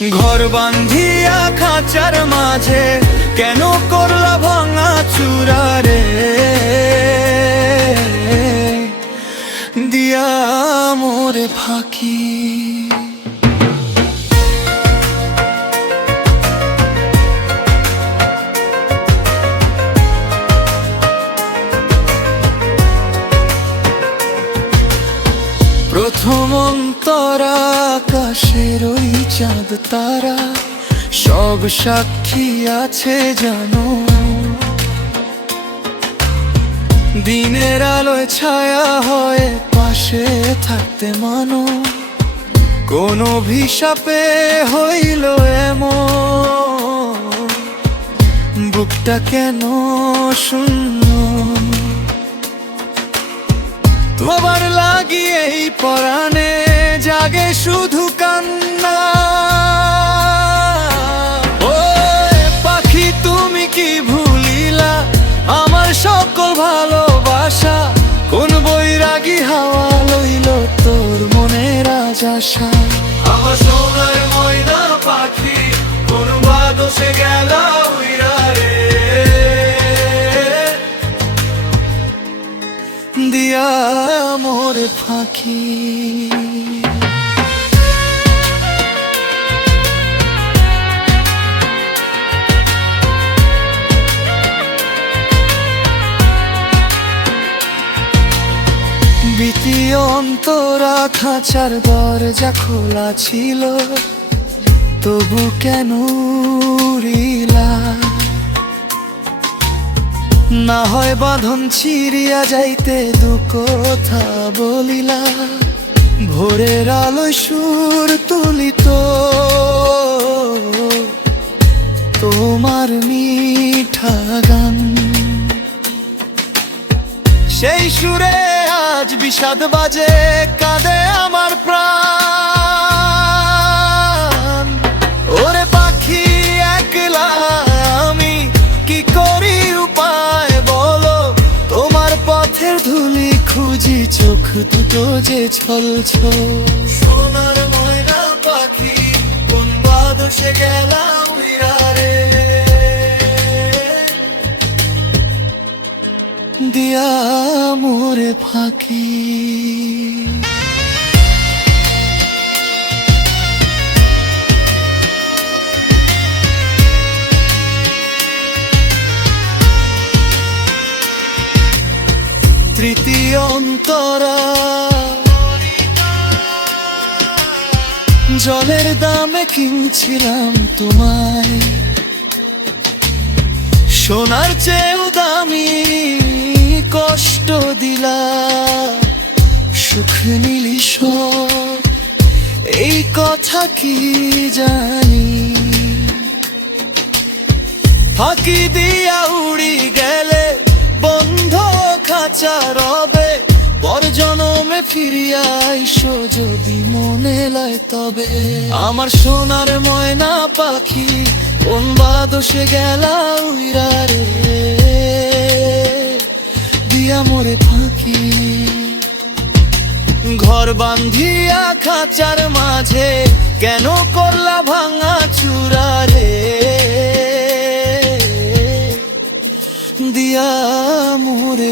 ঘর বান্ধিয়া খাঁচার মাঝে কেন করলা ভাঙা চূড়া রে, দিয়া মোরে ফাঁকি। প্রথম অন্তরা আকাশের ওই চাঁদ তারা সব সাক্ষী আছে জানো, দিনের আলোয় ছায়া হয়ে পাশে থাকতে মানো, কোন অভিশাপে হইল এমন, বুকটা কেন শূন্য, তোমার লাগিয়ে এই পরাণে জাগে শুধু কান্না। ও পাখি তুমি কি ভুলিলা আমার সকল ভালোবাসা, কোন বৈরাগী হাওয়া লইল তোর মনের আজ আশা। আমার সোনার ময়না পাখি কোন বাদশে গেল উইরা রে, দিয়া মোরে ফাঁকি। দ্বিতীয় অন্তরা খাঁচার দরজা খোলা ছিল, তবু কেন উড়িলা, না হয় বাঁধন ছিড়িয়া যাইতে দু কথা বলিলা, ভোরের আলোয় সুর তুলিত তোমার মিঠা গান, সেই সুরে আজ বিষাদ বাজে কাঁদে আমার প্রাণ। ওরে পাখি একলা আমি কি করি উপায় বলো, তোমার পথের ধুলি খুঁজি চোখ দুটো যে ছলছল। সোনার ময়না পাখি কোন বাদশে গেলা উইরা রে, দিয়া মোরে ফাঁকি। তৃতীয় অন্তরা জলের দামে কিনছিলাম তোমায়, সোনার চেয়েও দামি কষ্ট দিলা, সুখ নিলি সব এই কথা কি জানি, ফাঁকি দিয়া উড়ি গেলে বন্ধ খাঁচা রবে, পর জনমে ফিরিয়া আইসো যদি মনে লয় তবে। আমার সোনার ময়না পাখি কোন বাদশে গেলা উইরা রে, দিয়া মোরে ফাঁকি। ঘর বান্ধিয়া খাঁচার মাঝে কেন করলা ভাঙা চূড়া রে, দিয়া মোরে